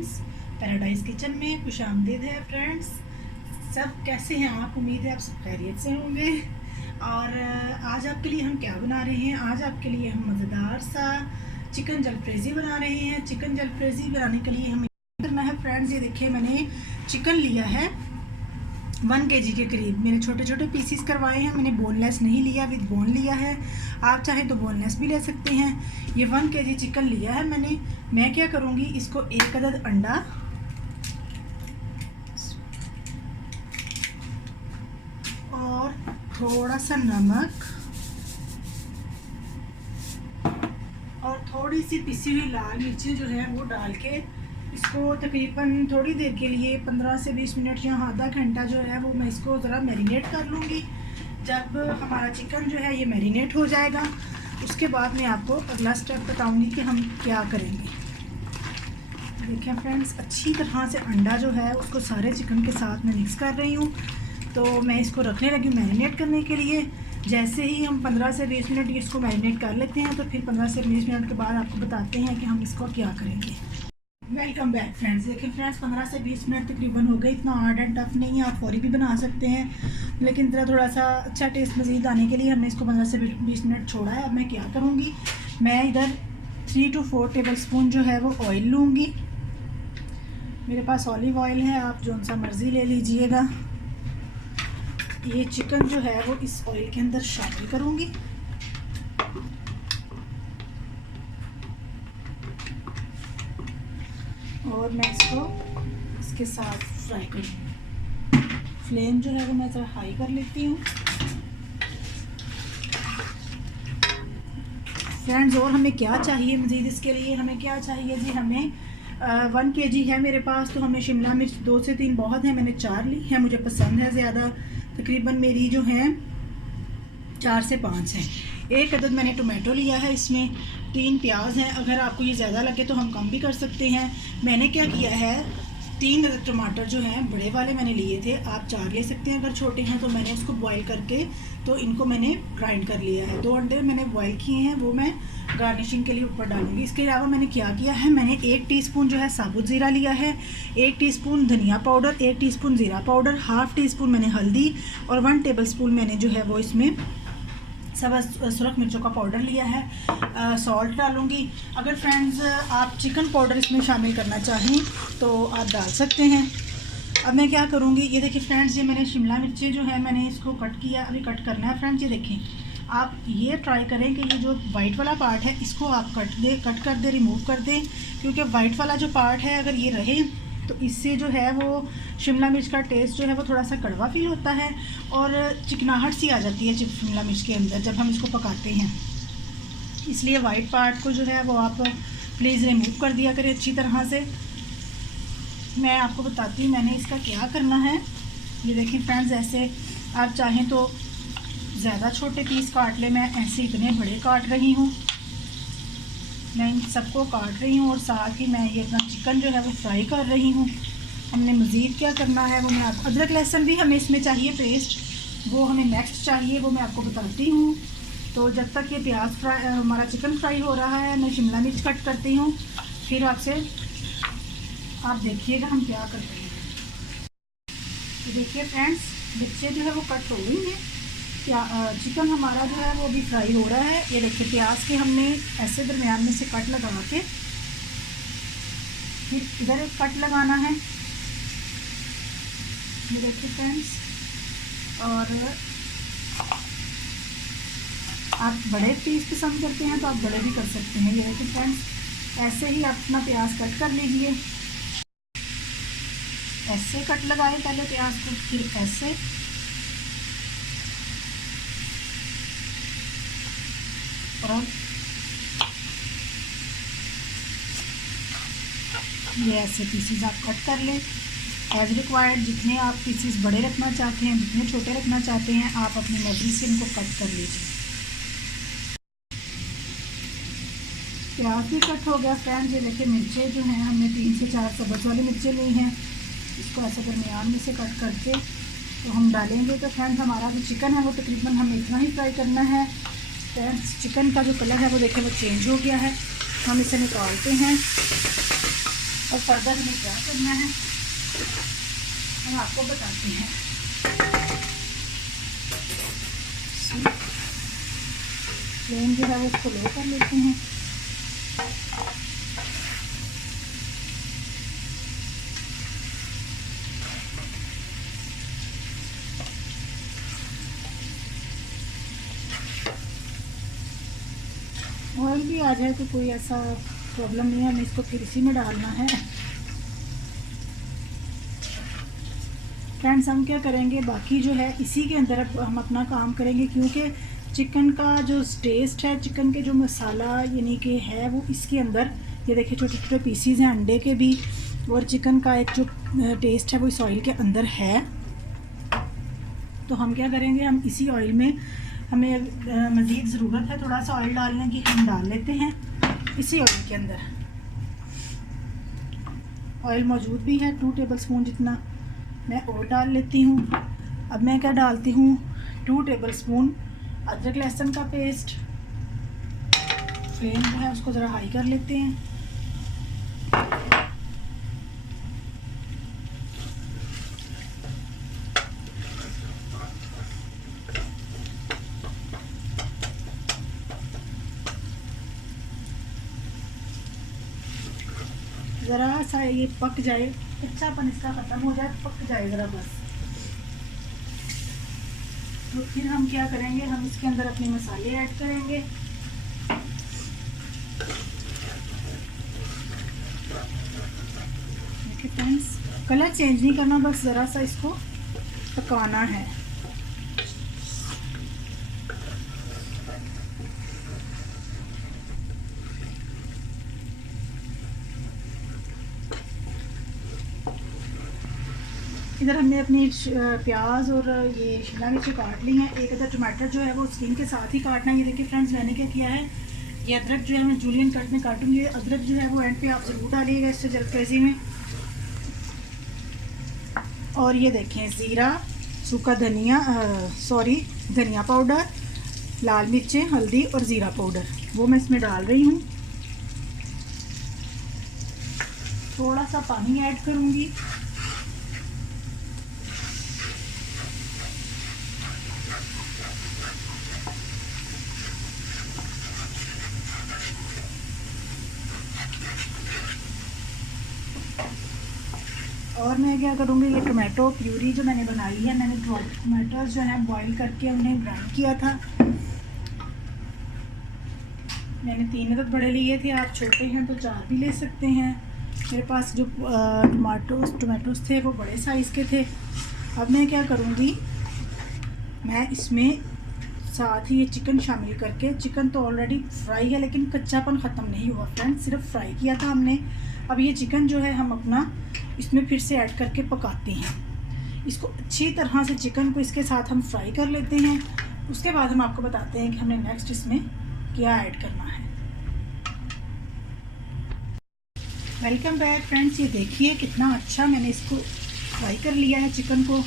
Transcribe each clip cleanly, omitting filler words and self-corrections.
Friends, paradise kitchen में खुशामदीद है friends. सब कैसे हैं आप? उम्मीद है आप सब खैरियत से होंगे। और आज आपके लिए हम क्या बना रहे हैं? आज आपके लिए हम मज़ेदार सा चिकन जलफ्रेज़ी बना रहे हैं। चिकन जलफ्रेज़ी बनाने के लिए हमें क्या करना है फ्रेंड्स, ये देखिए मैंने चिकन लिया है 1 kg के करीब। मैंने छोटे छोटे पीसीस करवाए हैं, मैंने बोनलेस नहीं लिया, विद बोन लिया है। आप चाहे तो बोनलेस भी ले सकते हैं। ये 1 kg चिकन लिया है मैंने। मैं क्या करूँगी, इसको 1 अदद अंडा और थोड़ा सा नमक और थोड़ी सी पिसी हुई लाल मिर्ची जो है वो डाल के इसको तकरीबन थोड़ी देर के लिए 15 से 20 मिनट या आधा घंटा जो है वो मैं इसको ज़रा मैरिनेट कर लूँगी। जब हमारा चिकन जो है ये मैरिनेट हो जाएगा, उसके बाद मैं आपको अगला स्टेप बताऊँगी कि हम क्या करेंगे। देखिए फ्रेंड्स, अच्छी तरह से अंडा जो है उसको सारे चिकन के साथ मैं मिक्स कर रही हूँ। तो मैं इसको रखने लगी मैरिनेट करने के लिए। जैसे ही हम 15 से 20 मिनट इसको मैरिनेट कर लेते हैं तो फिर 15 से 20 मिनट के बाद आपको बताते हैं कि हम इसको क्या करेंगे। Welcome back friends. देखिए फ्रेंड्स, 15 से 20 मिनट तकरीबन हो गए। इतना हार्ड एंड टफ नहीं है, आप फौरी भी बना सकते हैं, लेकिन थोड़ा सा अच्छा टेस्ट मज़ीद आने के लिए हमने इसको 15 से 20 मिनट छोड़ा है। अब मैं क्या करूँगी, मैं इधर 3 to 4 टेबल स्पून जो है वो ऑयल लूँगी। मेरे पास ऑलिव ऑयल है, आप जो सा मर्ज़ी ले लीजिएगा। ये चिकन जो है वो इस ऑयल के अंदर शामिल करूँगी। और मैं इसको इसके साथ फ्राई करूँगी। फ्लेम जो है वो मैं ज़रा हाई कर लेती हूँ फ्रेंड्स। और हमें क्या चाहिए मज़ीद इसके लिए, हमें क्या चाहिए जी, हमें 1 kg है मेरे पास, तो हमें शिमला मिर्च 2 से 3 बहुत है, मैंने 4 ली है, मुझे पसंद है ज़्यादा। तकरीबन मेरी जो है 4 से 5 है। 1 अदद मैंने टोमेटो लिया है, इसमें 3 प्याज हैं। अगर आपको ये ज़्यादा लगे तो हम कम भी कर सकते हैं। मैंने क्या किया है, 3 अदद टमाटर जो हैं बड़े वाले मैंने लिए थे, आप 4 ले सकते हैं अगर छोटे हैं। तो मैंने उसको बॉईल करके तो इनको मैंने ग्राइंड कर लिया है। 2 अंडे मैंने बॉईल किए हैं, वो मैं गार्निशिंग के लिए ऊपर डालूंगी। इसके अलावा मैंने क्या किया है, मैंने 1 टीस्पून जो है साबुत ज़ीरा लिया है, 1 टीस्पून धनिया पाउडर, 1 टीस्पून ज़ीरा पाउडर, ½ टीस्पून मैंने हल्दी और 1 टेबल स्पून मैंने जो है वो इसमें सब सुरख मिर्चों का पाउडर लिया है। सॉल्ट डालूंगी। अगर फ्रेंड्स आप चिकन पाउडर इसमें शामिल करना चाहें तो आप डाल सकते हैं। अब मैं क्या करूँगी, ये देखिए फ्रेंड्स, ये मैंने शिमला मिर्ची जो है मैंने इसको कट किया, अभी कट करना है फ्रेंड्स। ये देखें, आप ये ट्राई करें कि ये जो वाइट वाला पार्ट है इसको आप कट कर दे, रिमूव कर दें, क्योंकि वाइट वाला जो पार्ट है अगर ये रहे तो इससे जो है वो शिमला मिर्च का टेस्ट जो है वो थोड़ा सा कड़वा फील होता है और चिकनाहट सी आ जाती है शिमला मिर्च के अंदर जब हम इसको पकाते हैं। इसलिए वाइट पार्ट को जो है वो आप प्लीज़ रिमूव कर दिया करें अच्छी तरह से। मैं आपको बताती हूँ मैंने इसका क्या करना है। ये देखिए फ्रेंड्स, ऐसे आप चाहें तो ज़्यादा छोटे पीस काट ले, मैं ऐसे इतने बड़े काट रही हूँ। मैं इन सबको काट रही हूँ और साथ ही मैं ये अपना चिकन जो है वो फ्राई कर रही हूँ। हमने मज़ीद क्या करना है वो मैं आपको, अदरक लहसुन भी हमें इसमें चाहिए पेस्ट, वो हमें नेक्स्ट चाहिए, वो मैं आपको बताती हूँ। तो जब तक ये प्याज फ्राई, हमारा चिकन फ्राई हो रहा है, मैं शिमला मिर्च कट करती हूँ, फिर आपसे आप देखिएगा हम क्या कर रहे हैं। तो देखिए फ्रेंड्स, मिर्चें जो है वो कट हो गई हैं, क्या चिकन हमारा जो है वो भी फ्राई हो रहा है। ये देखिए प्याज के हमने ऐसे दरमियान में से कट लगा के फिर इधर एक कट लगाना है। ये देखिए फ्रेंड्स, और आप बड़े पीस पसंद करते हैं तो आप बड़े भी कर सकते हैं। ये देखिए फ्रेंड्स, ऐसे ही आप अपना प्याज कट कर लीजिए। ऐसे कट लगाए पहले प्याज को, फिर ऐसे, और ये ऐसे पीसेस आप कट कर लें एज रिक्वायर्ड। जितने आप पीसेस बड़े रखना चाहते हैं, जितने छोटे रखना चाहते हैं, आप अपनी मर्ज़ी से इनको कट कर लीजिए। प्याज भी कट हो गया फ्रेंड्स। ये देखिए मिर्चें जो हैं हमने 3 से 4 सब्ज़ वाली मिर्चें ली हैं, इसको ऐसे दरमियान में से कट करके तो हम डालेंगे। तो फ्रेंड्स हमारा जो चिकन है वो तकरीबन हमें इतना ही फ्राई करना है। फ्रेंड्स चिकन का जो कलर है वो देखें वो चेंज हो गया है, हम इसे निकालते हैं। और फर्दर हमें क्या करना है हम आपको बताते हैं। फ्लेम जो है वो इसको लो कर लेते हैं। ऑयल भी आ जाए तो कोई ऐसा प्रॉब्लम नहीं है, हमें इसको फिर इसी में डालना है। फ्रेंड्स हम क्या करेंगे, बाकी जो है इसी के अंदर हम अपना काम करेंगे, क्योंकि चिकन का जो टेस्ट है, चिकन के जो मसाला यानी कि है वो इसके अंदर, ये देखिए छोटे छोटे पीसीज हैं अंडे के भी, और चिकन का एक जो टेस्ट है वो इस ऑयल के अंदर है। तो हम क्या करेंगे, हम इसी ऑयल में, हमें मज़ीद ज़रूरत है थोड़ा सा ऑयल डालने की, हम डाल लेते हैं इसी ऑयल के अंदर। ऑयल मौजूद भी है 2 टेबलस्पून जितना, मैं और डाल लेती हूँ। अब मैं क्या डालती हूँ, 2 टेबलस्पून अदरक लहसुन का पेस्ट। फ्लेम जो है उसको ज़रा हाई कर लेते हैं। ज़रा सा ये पक जाए, कच्चापन इसका ख़त्म हो जाए, पक जाए ज़रा बस। तो फिर हम क्या करेंगे, हम इसके अंदर अपने मसाले ऐड करेंगे। देखिए फ्रेंड्स, कलर चेंज नहीं करना, बस ज़रा सा इसको पकाना है। इधर हमने अपनी प्याज और ये शिमला मिर्च काट ली हैं। एक अदर टमाटर जो है वो स्किन के साथ ही काटना है। ये देखिए फ्रेंड्स, मैंने क्या किया है, ये अदरक जो है मैं जूलियन कट में काटूंगी। अदरक जो है वो एंड पे आप ज़रूर डालिएगा इससे जल्दबाजी में। और ये देखें, ज़ीरा, सूखा धनिया, धनिया पाउडर, लाल मिर्चें, हल्दी और ज़ीरा पाउडर, वो मैं इसमें डाल रही हूँ। थोड़ा सा पानी ऐड करूँगी। और मैं क्या करूँगी, ये टमाटो प्यूरी जो मैंने बनाई है, मैंने टमाटोज जो है बॉईल करके उन्हें ग्राइंड किया था। मैंने 3 अदद बड़े लिए थे, आप छोटे हैं तो 4 भी ले सकते हैं। मेरे पास जो टमाटोज थे वो बड़े साइज़ के थे। अब मैं क्या करूँगी, मैं इसमें साथ ही ये चिकन शामिल करके, चिकन तो ऑलरेडी फ्राई है लेकिन कच्चापन ख़त्म नहीं हुआ फ्रेंड्स, सिर्फ फ्राई किया था हमने। अब ये चिकन जो है हम अपना इसमें फिर से ऐड करके पकाते हैं। इसको अच्छी तरह से चिकन को इसके साथ हम फ्राई कर लेते हैं। उसके बाद हम आपको बताते हैं कि हमें नेक्स्ट इसमें क्या ऐड करना है। वेलकम बैक फ्रेंड्स, ये देखिए कितना अच्छा मैंने इसको फ्राई कर लिया है चिकन को।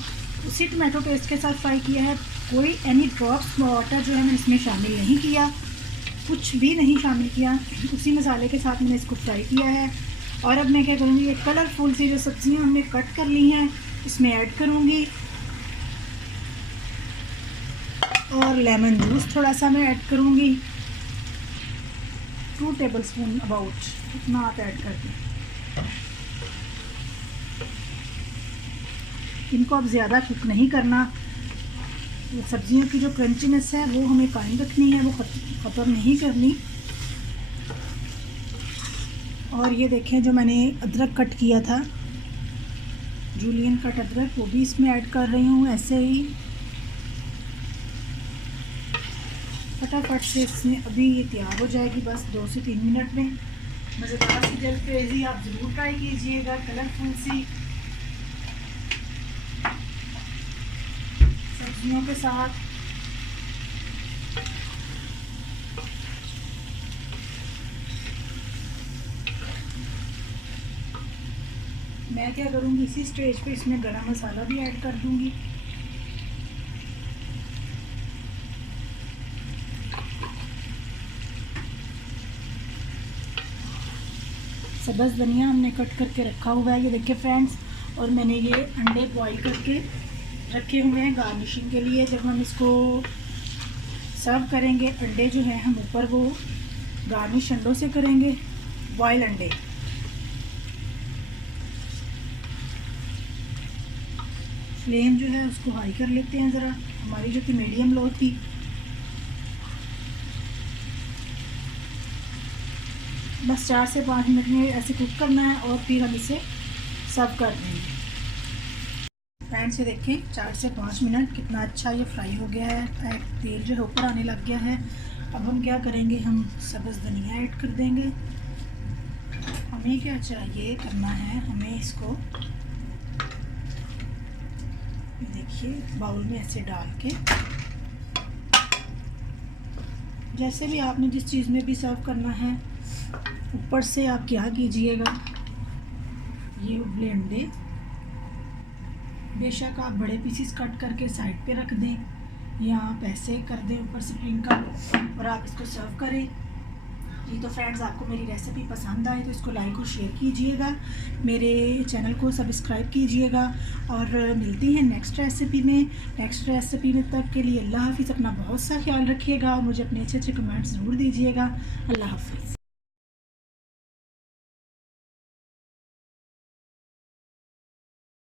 उसी टमाटो पेस्ट के साथ फ्राई किया है। कोई एनी ड्रॉप्स वाटर जो है मैंने इसमें शामिल नहीं किया, कुछ भी नहीं शामिल किया। उसी मसाले के साथ मैंने इसको फ्राई किया है। और अब मैं क्या करूँगी, ये कलरफुल सी जो सब्जियां हमने कट कर ली हैं इसमें ऐड करूँगी। और लेमन जूस थोड़ा सा मैं ऐड करूँगी, 2 टेबलस्पून अबाउट, इतना आप ऐड कर दें। इनको अब ज़्यादा कुक नहीं करना। सब्जियों की जो क्रंचीनेस है वो हमें कायम रखनी है, वो ख़त्म नहीं करनी। और ये देखें, जो मैंने अदरक कट किया था, जूलियन कट अदरक, वो भी इसमें ऐड कर रही हूँ। ऐसे ही फटाफट से इसमें अभी ये तैयार हो जाएगी, बस 2 से 3 मिनट में। मज़ेदार सी जलपेज़ी आप ज़रूर ट्राई कीजिएगा, कलरफुल सी सब्जियों के साथ। मैं क्या करूँगी, इसी स्टेज पे इसमें गरम मसाला भी ऐड कर दूँगी। सब्ज़ धनिया हमने कट करके रखा हुआ है, ये देखिए फ्रेंड्स। और मैंने ये अंडे बॉईल करके रखे हुए हैं गार्निशिंग के लिए। जब हम इसको सर्व करेंगे, अंडे जो है हम ऊपर वो गार्निश अंडों से करेंगे, बॉयल अंडे। फ्लेम जो है उसको हाई कर लेते हैं ज़रा, हमारी जो कि मीडियम लो थी। बस 4 से 5 मिनट में ऐसे कुक करना है और फिर हम इसे सर्व कर देंगे। फ्रेंड्स ये देखें 4 से 5 मिनट कितना अच्छा ये फ्राई हो गया है, तेल जो है ऊपर आने लग गया है। अब हम क्या करेंगे, हम सब्ज़ धनिया ऐड कर देंगे। हमें क्या चाहिए करना है, हमें इसको देखिए बाउल में ऐसे डाल के, जैसे भी आपने जिस चीज़ में भी सर्व करना है, ऊपर से आप क्या कीजिएगा, ये उबले अंडे बेशक आप बड़े पीसीस कट करके साइड पे रख दें या आप ऐसे कर दें ऊपर स्प्रिंकल, और आप इसको सर्व करें। जी तो फ्रेंड्स, आपको मेरी रेसिपी पसंद आए तो इसको लाइक और शेयर कीजिएगा, मेरे चैनल को सब्सक्राइब कीजिएगा, और मिलती हैं नेक्स्ट रेसिपी में। तक के लिए अल्लाह हाफ़िज़। अपना बहुत सा ख्याल रखिएगा और मुझे अपने अच्छे अच्छे कमेंट्स ज़रूर दीजिएगा। अल्लाह हाफ़िज़।